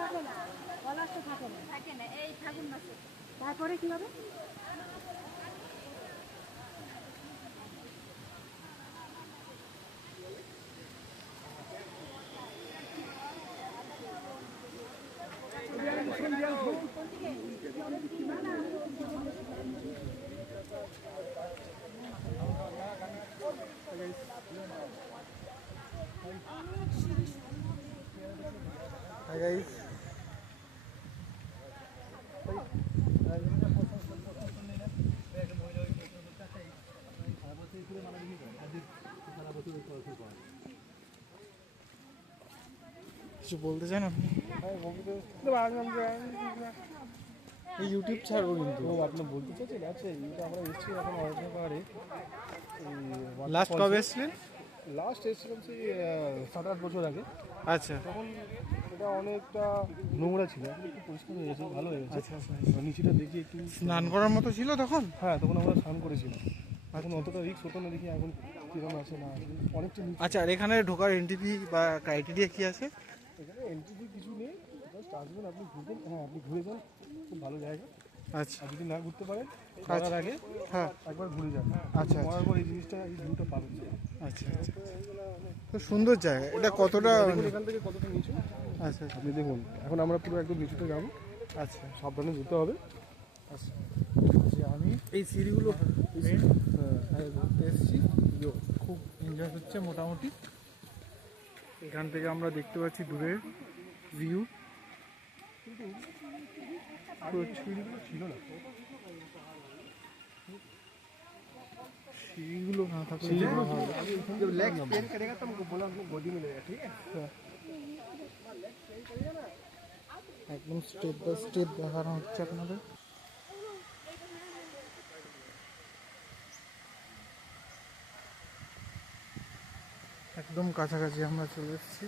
থাকে না, পলাশটা থাকে না, থাকে না এই ফাগুন মাসে। তারপরে কি হবে? Hi guys. কিছু বলতে চান আপনি? এই ইউটিউব ছাড়বো কিন্তু আপনি বলতে চাচ্ছেন? আচ্ছা, এটা আমরা এসেছি এখন অযোধ্যা পাহাড়ে। লাস্ট কবে এসেছিলেন? লাস্ট এসেছিলাম সেই 7-8 বছর আগে। আচ্ছা তখন এটা অনেকটা নোংরা ছিল, এখন একটু পরিষ্কার হয়ে গেছে, ভালো হয়ে গেছে। আচ্ছা আচ্ছা। নিচেটা দেখি একটু স্নান করার মতো ছিল তখন? হ্যাঁ, তখন আমরা স্নান করেছিলাম। এখন অতটা রিস্ক হতো না, দেখি এখন কিরকম আছে না আছে অনেকটা নিচে। আচ্ছা, আর এখানে ঢোকার এন্ট্রি ফি বা ক্রাইটেরিয়া কি আছে? এখানে এন্ট্রি ফি কিছু নেই, জাস্ট আসবেন, আপনি ঘুরবেন। হ্যাঁ, আপনি ঘুরে যান, খুব ভালো জায়গা। আচ্ছা আর যদি না ঘুরতে পারেন তার আগে হ্যাঁ একবার ঘুরে যান। আচ্ছা করার পর এই জিনিসটা, এই ভিউটা পাবেন। আচ্ছা আচ্ছা। তো সুন্দর জায়গা এটা, কতটা? দেখুন এখান থেকে কতটা নিচু। আচ্ছা আপনি দেখুন, এখন আমরা পুরো একদম নিচুতে যাবো, আচ্ছা। সাবধানে যেতে হবে। আচ্ছা আমি এই সিঁড়িগুলো এসছি, খুব এনজয় হচ্ছে মোটামুটি। এখান থেকে আমরা দেখতে পাচ্ছি দূরের ভিউ। ছিল না সিঁড়িগুলো না থাকলে একদম স্টেপ বাই স্টেপ দেখানো হচ্ছে আপনাদের। একদম কাছাকাছি আমরা চলে এসেছি।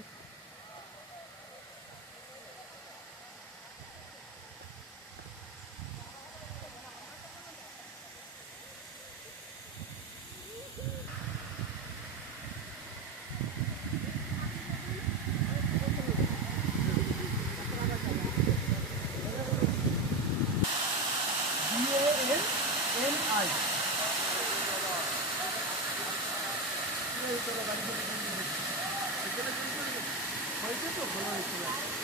হয়েছে তো ভালো হয়েছে।